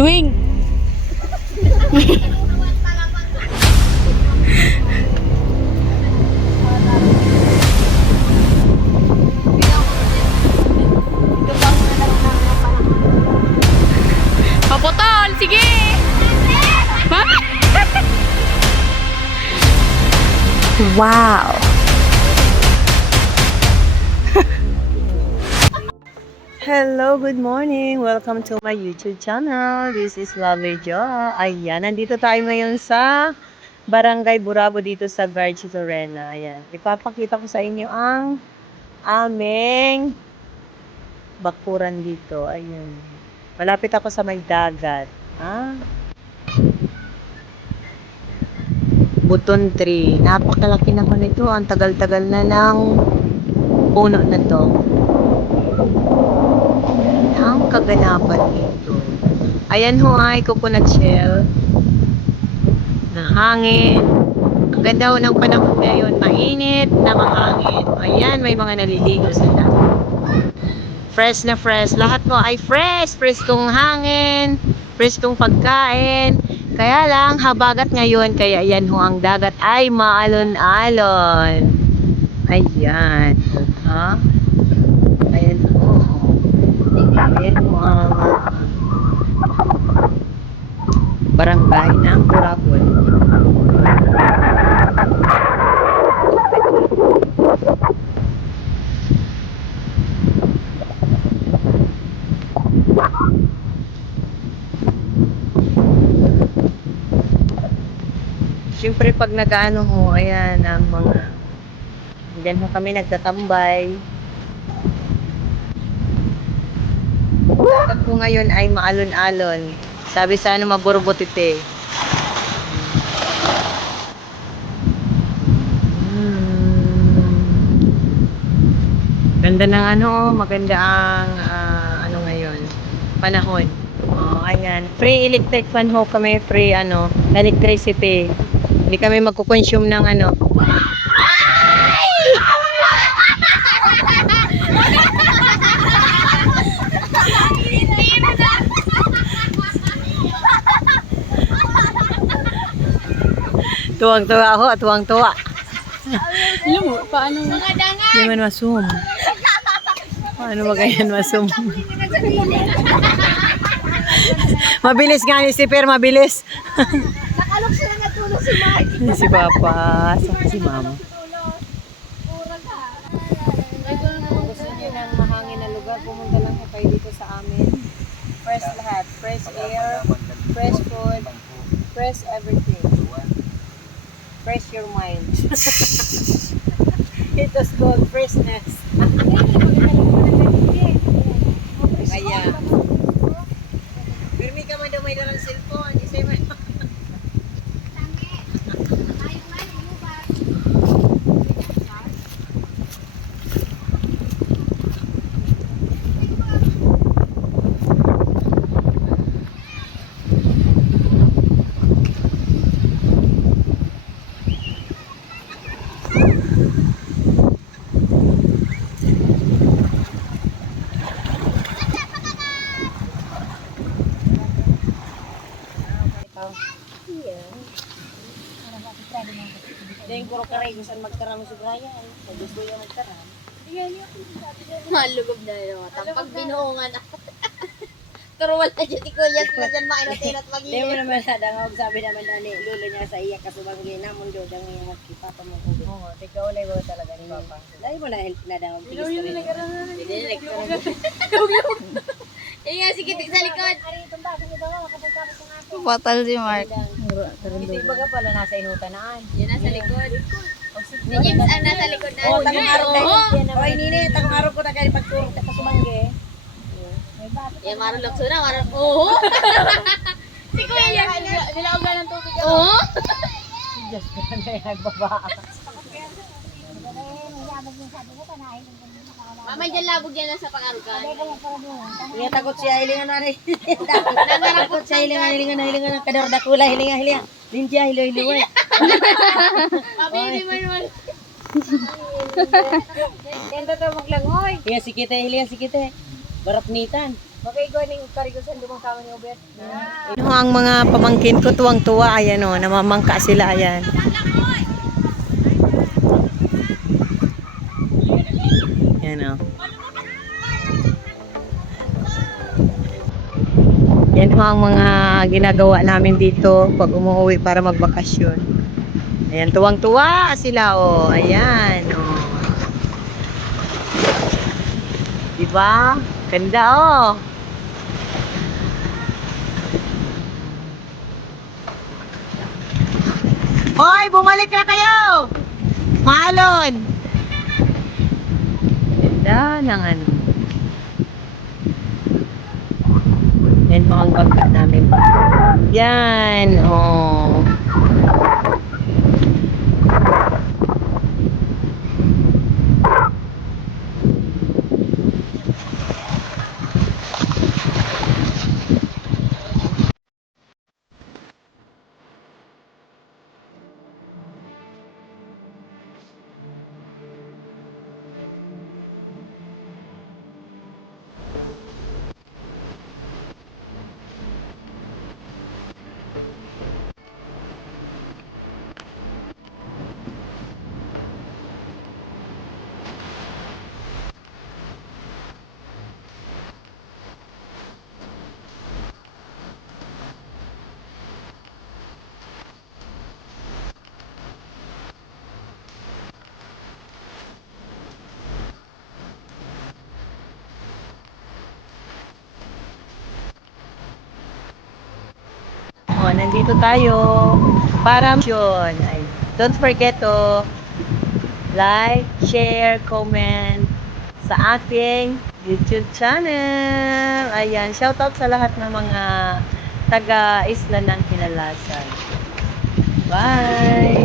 Swing! Paputol! Sige! Wow! Hello, good morning! Welcome to my YouTube channel. This is Lovely Jo. Ayan, nandito tayo ngayon sa Barangay Burabo dito sa Garchi Torena. Ayan, ipapakita ko sa inyo ang aming bakuran dito. Ayan. Malapit ako sa may dagat. Ah. Buton tree. Napakalaki naman ito. Ang tagal-tagal na ng puno na to. Kaganapan dito. Ayan ho ay coconut shell. Na hangin. Ang ganda ho ng panahon ngayon. Mainit na mahangin. Ayan, may mga naliligo sila. Fresh na fresh. Lahat mo ay fresh. Fresh tong hangin. Fresh tong pagkain. Kaya lang, habagat ngayon. Kaya yan ho, ang dagat ay maalon-alon. Ayan. Ha? Ayan ho. Ayan ho ang barangay ng Kurapon. Siyempre pag nag-ano ho, ayan ang mga Diyan ho kami nagtatambay. At po ngayon ay maalon-alon. Sabi sa ano maburbotite. Hmm. Ganda ng ano, maganda ang ah, ano ngayon, panahon. Oh, ayan. Free electric fan ho kami, free ano, electricity. Hindi kami magko-consume ng ano. Tuwang-tuwa ako at tuwang-tuwa. Alam mo, paano Hindi man masum. Paano ba ganyan masum? mabilis nga ni si Per, mabilis. Nakalok sila natulog si Mark. si Papa, sa si Mama. Pumunta lang kayo dito sa amin. Fresh lahat. Fresh air, fresh food, fresh everything. Fresh your mind. It was called freshness. Kaya. Pirmi ka man daw may dalang cellphone. Dahil puro karay, kung saan magkaram si Brian. Sa gusto niya magkaram. Malugob na yun. Tapag binuungan ako. Pero wala dyan si Kuya na dyan mainotin at Hindi mo naman nadangog, sabi naman na ni Lolo niya sa iya kasubanggi na mundo dang yung magkipapa mo ko. Oo, tika ulay mo talaga ni Papa. Dahil mo na nadangog. Tigis ko rin. Dinilig ko. Yung nga si Kitik sa likod. Patal si Mark. Kasi iba ka pala nasa inutanaan. Yun nasa likod. Si James ang nasa likod na. Oo, tangang araw kayo. Oo. Oy, nini, tangang araw ko na kayo pagturong sa kasubanggi. Yan, marulok suna. Marulok. Oo. si Kuya. Nilaogan ng tubig. Oo. Diyos ko na yung nagbaba. Mama, dyan labog yan sa pangarugan. Iya takot siya hilingan na rin. Takot siya hilingan, hilingan na hilingan ng kadar dakula, hilingan, hilingan. Lindia, hilo, hilo, eh. Hindi mo naman. Yan to maglangoy. Iya, sikite, hilingan, sikite. Barapnitan. Baka ikaw ning karigosan dumang kama ni Obet. Ano ang mga pamangkin ko tuwang-tuwa ayan oh, namamangka sila ayan. Yan oh. Yan ho ang mga ginagawa namin dito pag umuwi para magbakasyon. Ayan, tuwang-tuwa sila oh. Ayan oh. Diba? Ganda oh. Hoy, bumalik na kayo! Malon! Ganda ng ano. Ang bangka namin. Yan, oh. Oh, nandito tayo para yun. Don't forget to like, share, comment sa ating YouTube channel. Ayan, shoutout sa lahat ng mga taga-isla ng Kinalasan. Bye!